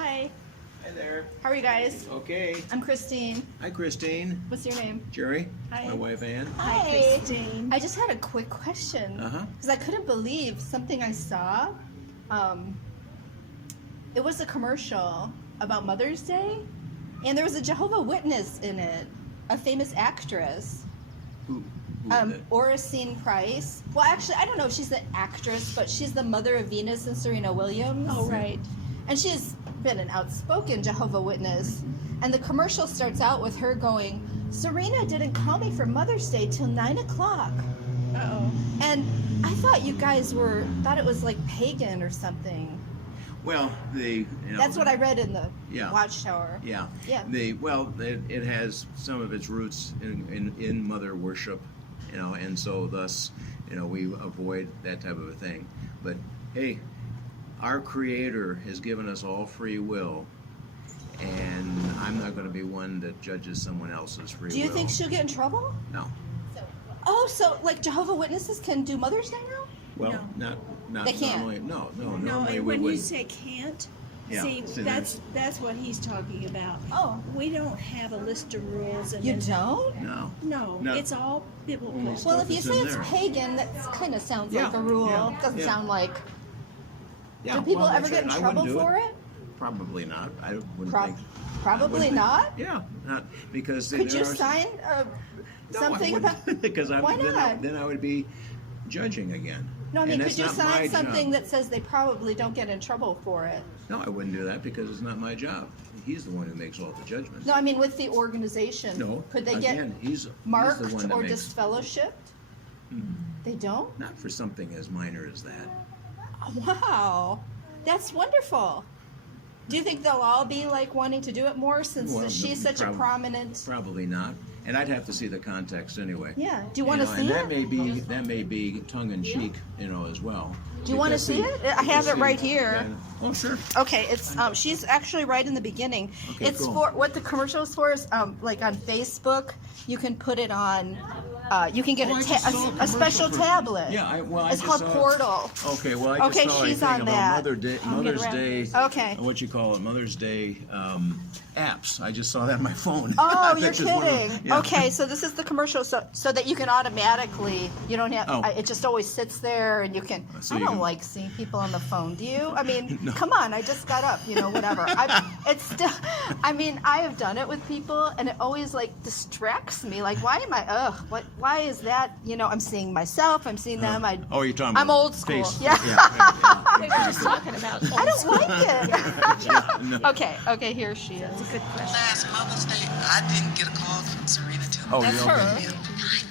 Hi. Hi there. How are you guys? Okay. I'm Christine. Hi, Christine. What's your name? Jerry. Hi. My wife, Ann. Hi. Christine. I just had a quick question. Because I couldn't believe something I saw. It was a commercial about Mother's Day, and there was a Jehovah's Witness in it, a famous actress. Who is it? Oracene Price. Well, actually, I don't know if she's the actress, but she's the mother of Venus and Serena Williams. Oh, right. And she's been an outspoken Jehovah's Witness. And the commercial starts out with her going, Serena didn't call me for Mother's Day till 9 o'clock. Uh-oh. And I thought you guys thought it was like pagan or something. Well, That's what I read in the Yeah. Watchtower. Yeah. Yeah. It has some of its roots in mother worship, and so thus, we avoid that type of a thing. But hey, our Creator has given us all free will, and I'm not going to be one that judges someone else's free will. Do you think she'll get in trouble? No. Oh, so like Jehovah's Witnesses can do Mother's Day now? Well, not They can't. normally. No, No, normally and we when you wouldn't. say can't, Yeah, see, see, that's what he's talking about. Oh. We don't have a list of rules. And You then- don't? No, No. it's all biblical. Well, if you It's say in it's there. pagan, that kind of sounds Yeah, like a rule. yeah, Doesn't yeah. sound like. Yeah, Do people well, ever that's get in it. I trouble wouldn't do for it? Probably not. I wouldn't Prob- think. Probably wouldn't- not. Yeah, not because. Could there you are sign No, something I about? wouldn't, because Why not? then I would be judging again. No, I mean, And could that's you not my sign something job. that says they probably don't get in trouble for it? No, I wouldn't do that because it's not my job. He's the one who makes all the judgments. No, I mean with the organization. No, Could they again, get he's the marked one that or makes, disfellowshipped? They don't? not for something as minor as that. Wow, that's wonderful. Do you think they'll all be like wanting to do it more since Well, she's such a prominent? Probably not. And I'd have to see the context anyway. Yeah. Do you want to see and it? that may be tongue in cheek, as well. Do you want to Because see it? I have it right here. Oh, sure. Okay, it's she's actually right in the beginning. Okay, It's cool. for what the commercial is for is like on Facebook, you can put it on. You can get Oh, I just saw a a commercial special for- tablet. Yeah, I It's just called saw- Portal. Okay, well, I just Okay, saw she's a thing on about that. Mother's Day. Okay. What you call it? Mother's Day apps. I just saw that on my phone. Oh, you're That's just one of them. kidding. Yeah. Okay, so this is the commercial, so that you can automatically, you don't have, Oh. it just always sits there, and you can. So I you don't can- like seeing people on the phone. Do you? I mean, No. come on, I just got up, whatever. It's still. I mean, I have done it with people, and it always like distracts me. Like, why am I? Why is that? I'm seeing myself. I'm seeing them. Oh, you're talking I'm about old school. face. Yeah. We were just talking about I don't like it. No. Okay, here she is. It's a good question. Last Mother's Day, I didn't get a call from Serena till Oh, 9 That's you're her. okay.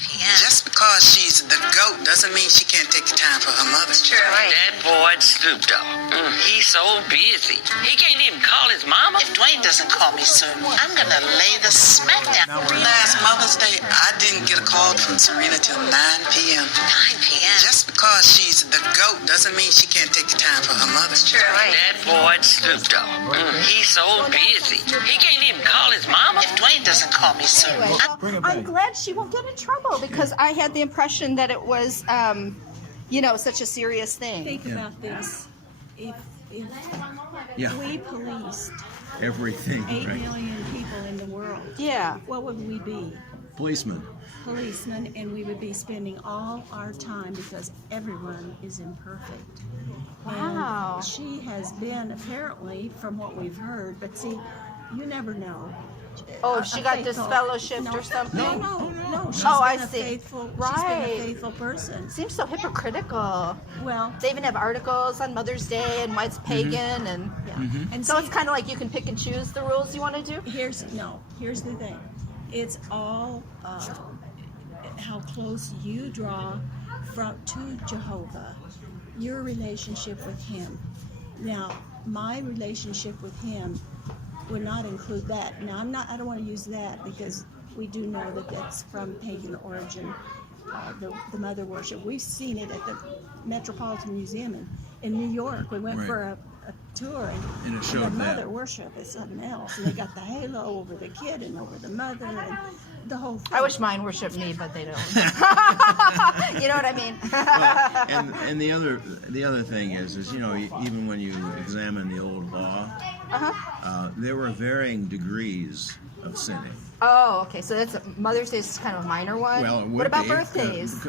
p.m. Just because she's the GOAT doesn't mean she can't take the time for her mother. True. That boy Snoop Dogg, he's so busy. He can't even call his mama. If Dwayne doesn't call me soon, I'm gonna lay the smack down. Last Mother's Day, I didn't get a call from Serena till 9 p.m. 9 p.m. Just because she's the GOAT doesn't mean she can't take the time for her mother. True. That boy Snoop Dogg, he's so busy. He can't even call his mama. If Dwayne doesn't call me soon, Anyway, Bring it I'm back. glad she won't get in trouble because I had the impression that it was, such a serious thing. Think Yeah. about this. If Yeah, we policed everything. 8 Right. million people in the world, Yeah. what would we be? Policeman. Policemen, and we would be spending all our time because everyone is imperfect. Wow. And she has been, apparently, from what we've heard, but see, you never know. Oh, A she got faithful- disfellowshipped no, or something? No. She's Oh, been I a see. faithful, she's been Right. a faithful person. Seems so hypocritical. Well, They even have articles on Mother's Day and why it's pagan, and yeah. And so see, it's kind of like you can pick and choose the rules you want to do. here's the thing. It's all how close you draw to Jehovah, your relationship with him. Now, my relationship with him would not include that. Now, I don't want to use that because we do know that that's from pagan origin, the mother worship. We've seen it at the Metropolitan Museum in New York. We went Right. for a tour, And it the showed mother that. worship is something else. And they got the halo over the kid and over the mother, and the whole thing. I wish mine worship me, but they don't. You know what I mean? Well, and the other thing is you know, even when you examine the old law, there were varying degrees of sinning. Oh, okay. So that's Mother's Day is kind of a minor one. Well, it would what about be. birthdays?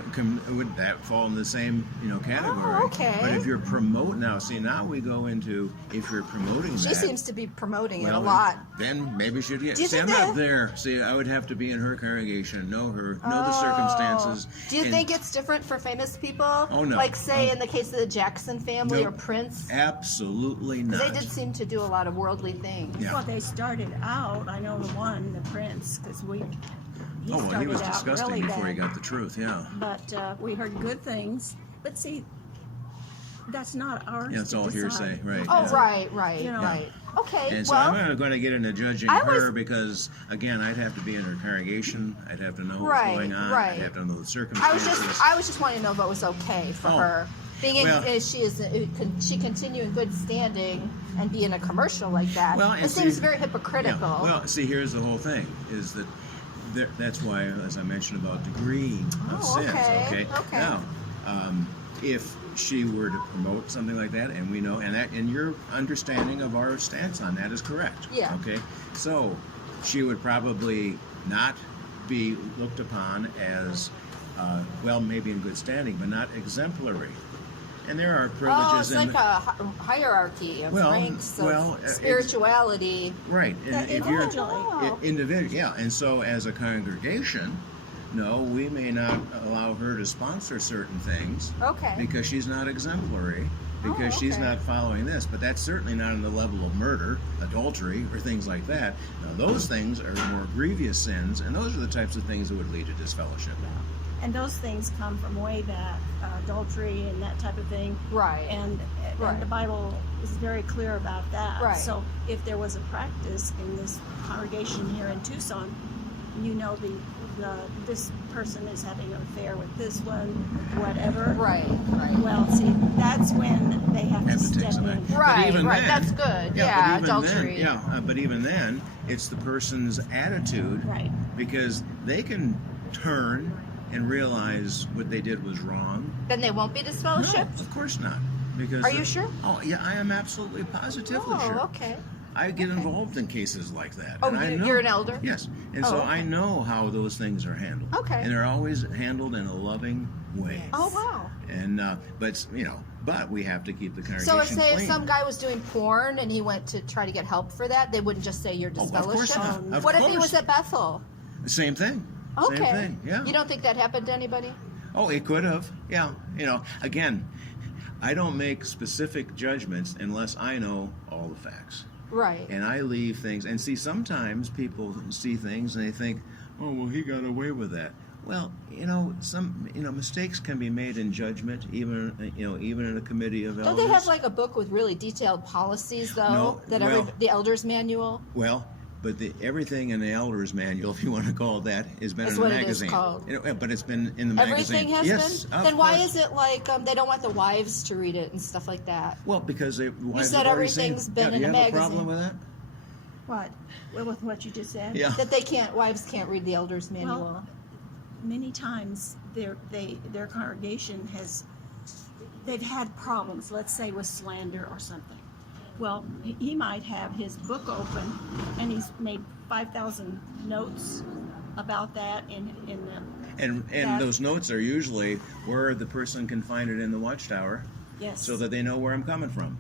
Would that fall in the same category? Oh, okay. But if you're promoting now we go into if you're promoting She that. seems to be promoting it a well, lot. Then maybe she'd get. Do you See, think I'm that- not there. See, I would have to be in her congregation, know her, know the Oh. circumstances. Do you and- think it's different for famous people? Oh, no. Like, say, in the case of the Jackson family Nope. or Prince? Absolutely Because not. they did seem to do a lot of worldly things. Yeah. Well, they started out, I know the one, the Prince, because he Oh, well, he started was out disgusting really before he bad. got the truth. Yeah. But we heard good things. But see, that's not ours. Yeah, it's to all decide. hearsay, right? Oh, yeah. right, You know. right. Okay, And so well, I'm not going to get into judging I her was- because, again, I'd have to be in her congregation. I'd have to know what's Right, going on. right. I'd have to know the I circumstances. was just wanting to know if it was okay for Oh, her. Being in, well- she continue in good standing and be in a commercial like that. Well, and it seems see- very Yeah. hypocritical. Well, see, here's the whole thing: is that that's why, as I mentioned about degree of Oh, sins. okay, okay. Now, if she were to promote something like that, and we know, and your understanding of our stance on that is correct. Yeah. Okay. So, she would probably not be looked upon as, well, maybe in good standing, but not exemplary. And there are Oh, privileges it's in like a hierarchy of Well, ranks of well, spirituality. right. And That if you're individually. Oh. individual, yeah. And so, as a congregation, no, we may not allow her to sponsor certain things Okay. because she's not exemplary, because Oh, she's okay. not following this. But that's certainly not on the level of murder, adultery, or things like that. Now, those things are more grievous sins, and those are the types of things that would lead to disfellowship. And those things come from way back, adultery and that type of thing. Right. And Right. the Bible is very clear about that. Right. So if there was a practice in this congregation here in Tucson, you know this person is having an affair with this one, whatever. Right. Well, see, that's when they have to Have to take step some in. action. But Right, even right. then- That's good. Yeah, Yeah, but even adultery. Then, but even then, it's the person's attitude, Right. because they can turn and realize what they did was wrong. Then they won't be No, disfellowshipped? of course not. Because Are you sure? Oh, yeah, I am absolutely positively Oh, sure. okay. I get involved in cases like that. Oh, and I know, you're an elder? Yes, and Oh, so okay. I know how those things are handled. Okay. And they're always handled in a loving way. Oh, wow. And but we have to keep the congregation So, say if clean. some guy was doing porn and he went to try to get help for that, they wouldn't just say you're Oh, of course disfellowshipped? not. Of What if he course. was at Bethel? Same thing. Okay. Same thing. Yeah. You don't think that happened to anybody? Oh, it could have. Yeah. Again, I don't make specific judgments unless I know all the facts. Right. And I leave things, and see, sometimes people see things and they think, oh, well, he got away with that. Well, some mistakes can be made in judgment, even in a committee of elders. Don't they have like a book with really detailed policies, though? No, That well- the elders manual? Well, but everything in the elders manual, if you want to call it that, has been That's in the what it is magazine. called. But it's been in the magazine. Everything has Yes, been? of Then why course. is it like they don't want the wives to read it and stuff like that? Well, because wives said have already seen- everything's been yeah, in do a you have a problem magazine. with that? What? Well, with what you just said? Yeah. That wives can't read the elders manual. Well, many times their congregation they've had problems, let's say with slander or something. Well, he might have his book open and he's made 5,000 notes about that in them. And That- those notes are usually where the person can find it in the watchtower, Yes. so that they know where I'm coming from,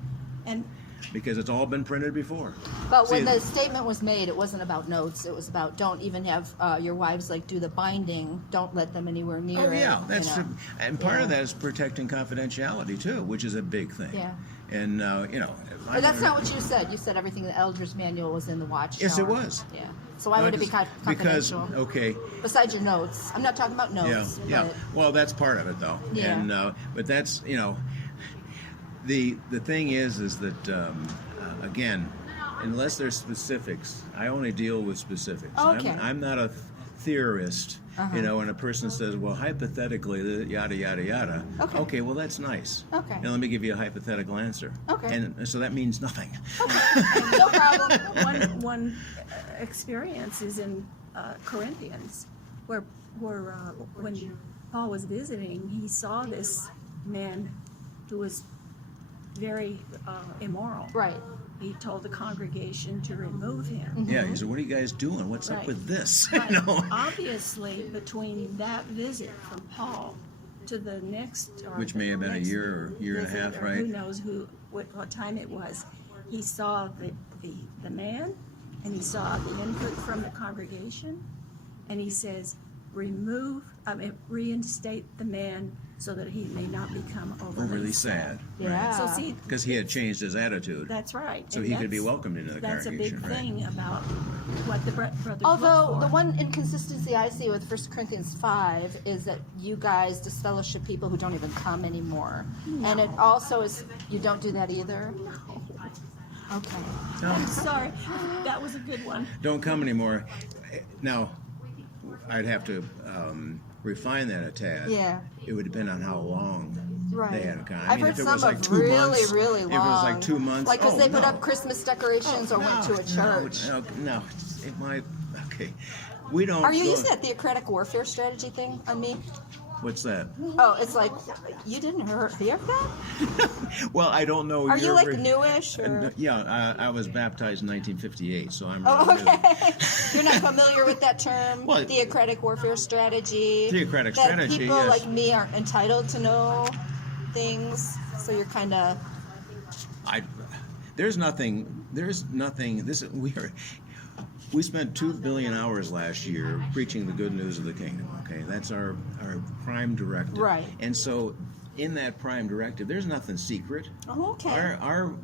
And because it's all been printed before. But when See, the statement was made, it wasn't about notes. It was about don't even have your wives do the binding. Don't let them anywhere near Oh it. yeah, that's you know. and part of Yeah. that is protecting confidentiality too, which is a big thing. Yeah. And But that's not what you said. You said everything in the elders manual was in the watchtower. Yes, it was. Yeah. So why would it be Because confidential? okay, Besides your notes, I'm not talking about notes. yeah. But Well, that's part of it though. Yeah. And but that's the thing is that again, unless there's specifics, I only deal with specifics. Okay. I'm not a theorist. Uh-huh. When a person says, well, hypothetically, yada, yada, yada. Okay. Well, that's nice. Okay. And let me give you a hypothetical answer. Okay. And so that means nothing. no problem. one experience is in Corinthians, where when Paul was visiting, he saw this man who was very immoral. Right. He told the congregation to remove him. Yeah, he said, "What are you guys doing? What's up Right. with this?" But You know? obviously, between that visit from Paul to the next, or Which may have been a next year or year and a visit, half, or right? Who knows what time it was? He saw the man, and he saw the input from the congregation, and he says, reinstate the man so that he may not become Overly sad. Yeah. So see, Because he had changed his attitude. that's right. So And he could be that's- welcomed into the That's a congregation, big right? thing about what the brothers look Although for. the one inconsistency I see with 1 Corinthians 5 is that you guys disfellowship people who don't even come anymore. And it also is, you don't do that either? Okay. I'm sorry, that was a good one. Don't come anymore. Now, I'd have to refine that a tad. Yeah. It would depend on how long Right. they had come. I've heard if it some was like of 2 really, months, really long. If it was like 2 months. Like, because oh, they put no. up Christmas decorations or went to a church. No, it might. Okay, we don't. Are you go- using that theocratic warfare strategy thing on me? What's that? Oh, it's like, you didn't hear of that? Well, I don't know. Are you your like re- newish? Or? Yeah, I was baptized in 1958, so I'm. Oh, really new. okay. You're not familiar with that term, Well, theocratic warfare strategy. Theocratic that strategy, people yes. like me aren't entitled to know things, so you're kind of. There's nothing. We spent 2 billion hours last year preaching the good news of the kingdom. Okay, that's our prime directive. Right. And so, in that prime directive, there's nothing secret. Oh, okay. Our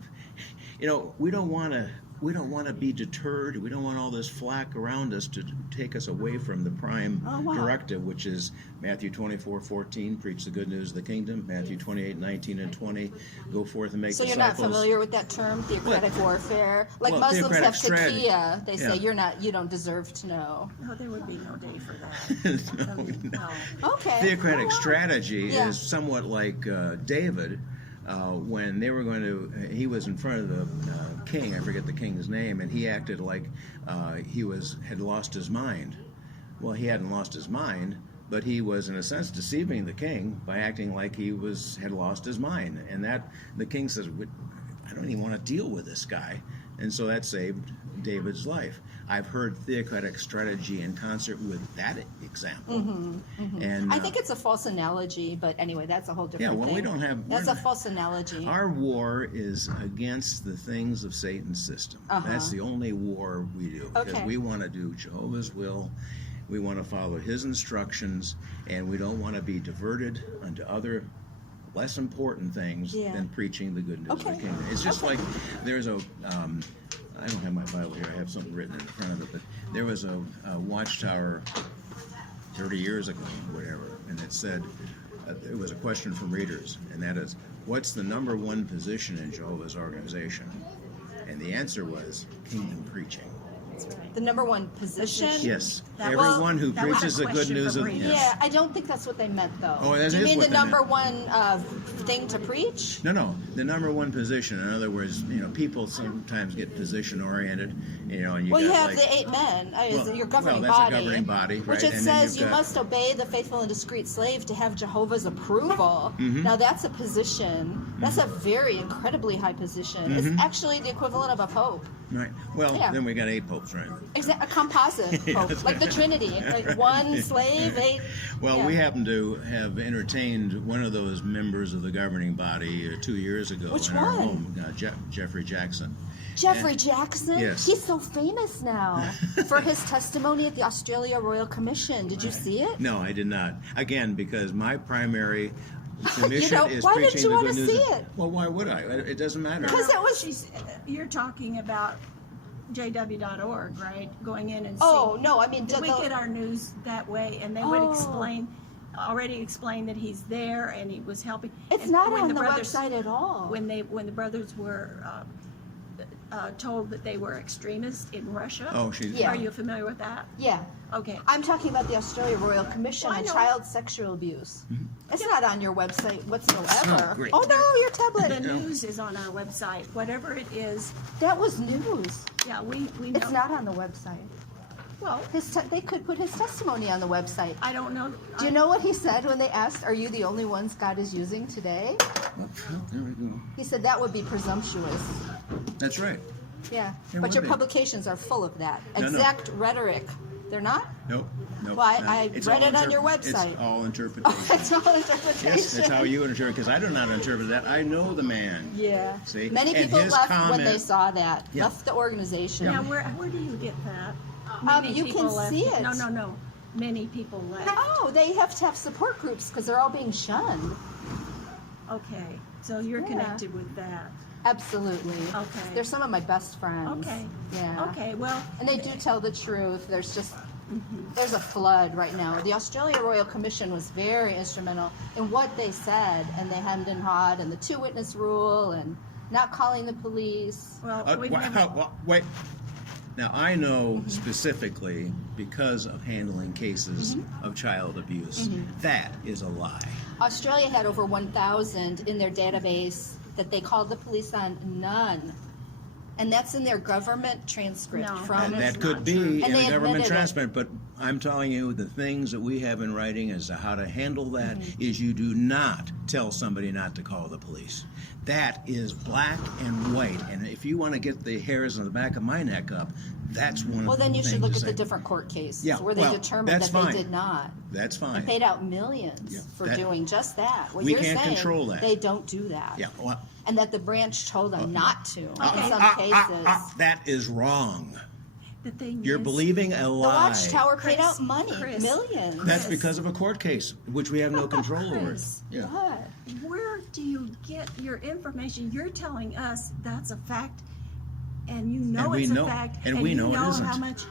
we don't want to be deterred. We don't want all this flack around us to take us away from the prime Oh, wow. directive, which is Matthew 24:14, preach the good news of the kingdom. Matthew 28:19 and 20, go forth and make So you're disciples. not familiar with that term, theocratic warfare? Like well, Muslims theocratic have strategy. taqiyya. They say Yeah. you don't deserve to know. No, there would be no day for that. No. Okay. Theocratic Oh, wow. strategy Yeah. is somewhat like David when they were going to. He was in front of the king. I forget the king's name, and he acted like he had lost his mind. Well, he hadn't lost his mind, but he was in a sense deceiving the king by acting like he had lost his mind, and that the king says, "I don't even want to deal with this guy," and so that saved David's life. I've heard theocratic strategy in concert with that example. And I think it's a false analogy, but anyway, that's a whole different yeah, well, thing. we don't have. That's we're a not- false analogy. Our war is against the things of Satan's system. Uh-huh. That's the only war we do because Okay. we want to do Jehovah's will. We want to follow his instructions, and we don't want to be diverted unto other less important things Yeah. than preaching the good news of Okay. the kingdom. It's just Okay. like there's a. I don't have my Bible here. I have something written in front of it, but there was a watchtower 30 years ago, whatever, and it said it was a question from readers, and that is, what's the number one position in Jehovah's organization? And the answer was kingdom preaching. The number one position? Yes, That was- everyone who that was a preaches the good question news from of readers. Yeah, I don't think that's what they meant, though. Oh, that Do you is mean what the they number meant. one thing to preach? No, the number one position. In other words, people sometimes get position oriented, and you Well, you got have like, the 8 men, Well, your governing well, that's a body. governing body, Which right, it and then says you've you got- must obey the faithful and discreet slave to have Jehovah's approval. Mm-hmm. Now, that's a position. That's a very incredibly high position. It's actually the equivalent of a pope. right. Well, Yeah. then we got 8 popes, right? A composite pope, that's like the right. Trinity. Like one slave, 8. Well, yeah. we happen to have entertained one of those members of the governing body 2 years ago Which in our one? home, Jeffrey Jackson. Jeffrey Jackson? Yes. He's so famous now for his testimony at the Australia Royal Commission. Did you see it? No, I did not. Again, because my primary commission is why preaching didn't you the wanna good news. see it? Well, why would I? It doesn't matter. Because it was- You're talking about jw.org, right? Going in and Oh, seeing. no, I mean... We get our news that way, and they would Oh. already explain that he's there and he was helping. It's And not when on the brothers- website at all. When the brothers were told that they were extremists in Russia. Oh, she's Yeah. Are you familiar with that? Yeah. Okay. I'm talking about the Australia Royal Commission Well, I on know. child sexual abuse. It's not on your website whatsoever. Oh, great. Oh, no, your The tablet. news is on our website. Whatever it is, That was news. yeah, we know. It's not on the website. Well, They could put his testimony on the website. I don't know. Do you know what he said when they asked, "Are you the only ones God is using today?" Well, there we go. He said that would be presumptuous. That's right. Yeah, It but would your be. publications are full of that No. exact rhetoric. They're not? Nope. Nope. Well, no. I It's read all it on your website. It's all interpretation. It's all interpretation. Yes, that's how you interpret, because I do not interpret that. I know the man. Yeah. See? Many And people his left when comment- they saw that. Yeah. Left the organization. Now, where do you get that? You people can left see it. No. Many people left. Oh, they have to have support groups because they're all being shunned. Okay, so you're Yeah. connected with that. Absolutely. Okay. They're some of my best friends. Okay. Yeah. Okay, well, And they do tell the truth. There's a flood right now. The Australia Royal Commission was very instrumental in what they said, and they hemmed and hawed, and the 2-witness rule, and not calling the police. well, we've never. Wait. Now, I know specifically because of handling cases of child abuse. That is a lie. Australia had over 1,000 in their database that they called the police on. None. And that's in their government transcript No, from And That's that could not be true. in And a they government admitted it. transcript, but I'm telling you, the things that we have in writing as to how to handle that is you do not tell somebody not to call the police. That is black and white. And if you want to get the hairs on the back of my neck up, that's one of Well, the then you things should look to at say. the different court cases Yeah, where they well, determined that's that fine. they did not. That's And fine. paid out millions Yeah, for that- doing just that. What We you're can't saying, control that. they don't do that. Yeah, well, And that the branch told them not to in Okay. some cases. that is wrong. The thing You're is, believing a The lie. Watchtower paid Chris, out money, Chris. millions. That's because of a court case, which we have no control over. Chris. Yeah. What? where do you get your information? You're telling us that's a fact, and you know And we it's know- a fact, and we you know it isn't. how much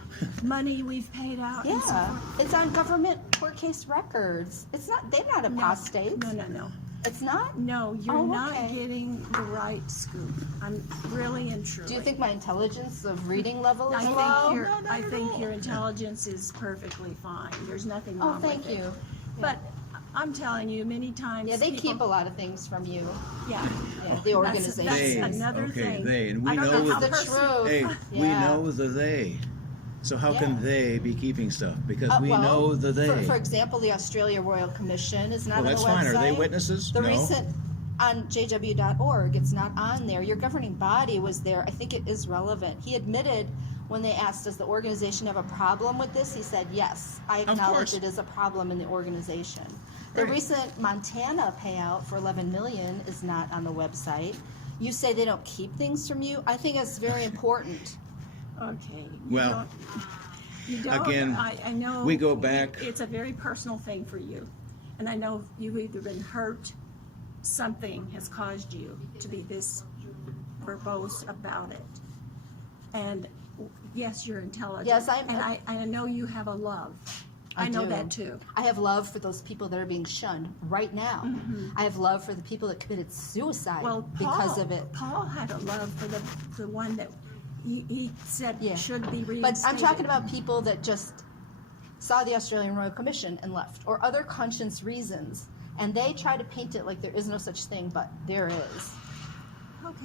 money we've paid out. and so Yeah, forth. it's on government court case records. It's not. They're not apostates. No. It's not. No, you're Oh, not okay. getting the right scoop. I'm really and truly. Do you think my intelligence of reading level is I low? think your No, not I at think all. your intelligence is perfectly fine. There's nothing Oh, wrong thank with it. you. But I'm telling you, many times. Yeah, they people, keep a lot of things from you. Yeah. Yeah, the organization. That's They, another okay, thing. they, and we I don't know know how the personal. truth. Hey, we Yeah. know the they. So how Yeah. can they be keeping stuff? Because we Well, know the they. For example, the Australia Royal Commission is not Well, on that's the fine. website. Are they witnesses? The No. recent on jw.org, it's not on there. Your governing body was there. I think it is relevant. He admitted when they asked, does the organization have a problem with this? He said, yes, I acknowledge course. it is a problem in the organization. The Right. recent Montana payout for $11 million is not on the website. You say they don't keep things from you. I think it's very important. Okay. Well, you don't, again, I know we go back. It's a very personal thing for you, and I know you've either been hurt, something has caused you to be this verbose about it, and yes, you're intelligent. Yes, I'm- and I know you have a love. I know do. that too. I have love for those people that are being shunned right now. I have love for the people that committed suicide Well, because Paul, of it. Paul had a love for the one that he said Yeah. should be reinstated. But I'm talking about people that just saw the Australian Royal Commission and left, or other conscience reasons, and they try to paint it like there is no such thing, but there is. Okay.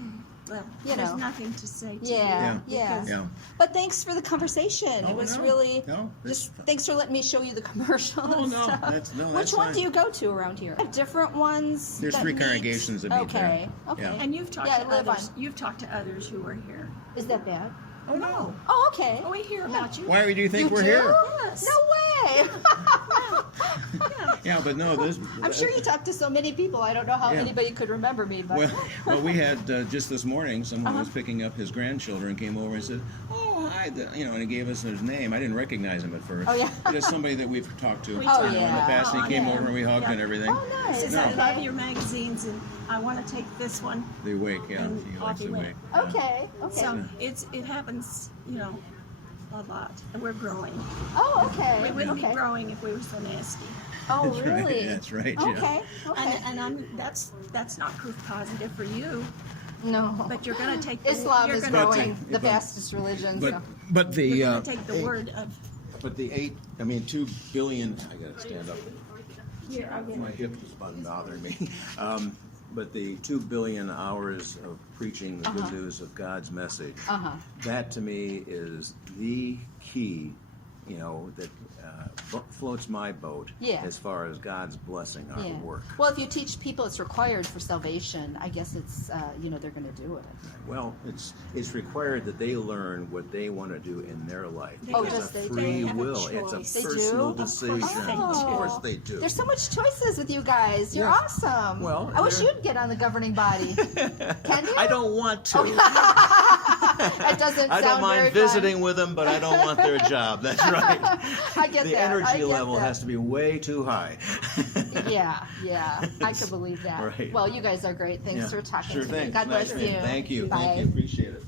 Well, You there's know. nothing to say to Yeah, you. yeah. because- Yeah. But thanks for the conversation. Oh, It was no. really No, just it's- thanks for letting me show you the commercial. Oh, and no, stuff. that's- no, Which that's one fine. do you go to around here? I have different ones. There's that 3 meet. congregations that meet Okay, there. okay. Yeah. And you've talked Yeah, to I live others. on- You've talked to others who were here. Is that bad? Oh no! Oh, okay. Oh, we hear about you. Why do you think You we're do? here? Yes. No way. Yeah, but no, this. I'm sure you talk to so many people. I don't know how Yeah. anybody could remember me, but Well, we had just this morning. Someone was picking up his grandchildren, came over and said, "Oh, hi," and he gave us his name. I didn't recognize him at first. Oh, yeah. Just somebody that we've talked to Oh, in the yeah. past. And he came Yeah. over and we hugged Yeah. and everything. oh, nice. Says, No. I love your magazines, and I want to take this one. The Wake, yeah, And he off likes he the went. Wake. Yeah. Okay. Okay. So it happens, a lot, and we're growing. Oh, okay. We wouldn't okay. be growing if we were so nasty. Oh, That's really? right. That's right. Yeah. Okay. Okay. And that's not proof positive for you. No. But you're going to take the, Islam you're is gonna growing take, the but- fastest religion. But so. but the you're going to take the word of. but the 2 billion. I gotta stand up. Here, I'll get My hip is bothering me. But the 2 billion hours of preaching the good news of God's message, Uh-huh. that to me is the key that floats my boat Yeah. as far as God's blessing our Yeah. work. Well, if you teach people it's required for salvation, I guess it's they're going to do it. Well, it's required that they learn what they want to do in their life. Oh, It's yes, a they do. free They have a will. It's choice. a They do? personal Of course decision. they do. Of course they do. There's so much choices with you guys. You're Yeah. awesome. Well, I wish they're- you'd get on the governing body. Can you? I don't want to. That doesn't I don't sound very mind fun. visiting with them, but I don't want their job. That's right. I get The that. I energy get level that. has to be way too high. Yeah, I could believe that. Right. Well, you guys are great. Thanks Yeah. for talking Sure to thing. me. God Nice bless meeting you. Thank you. Bye. Thank you. Appreciate it.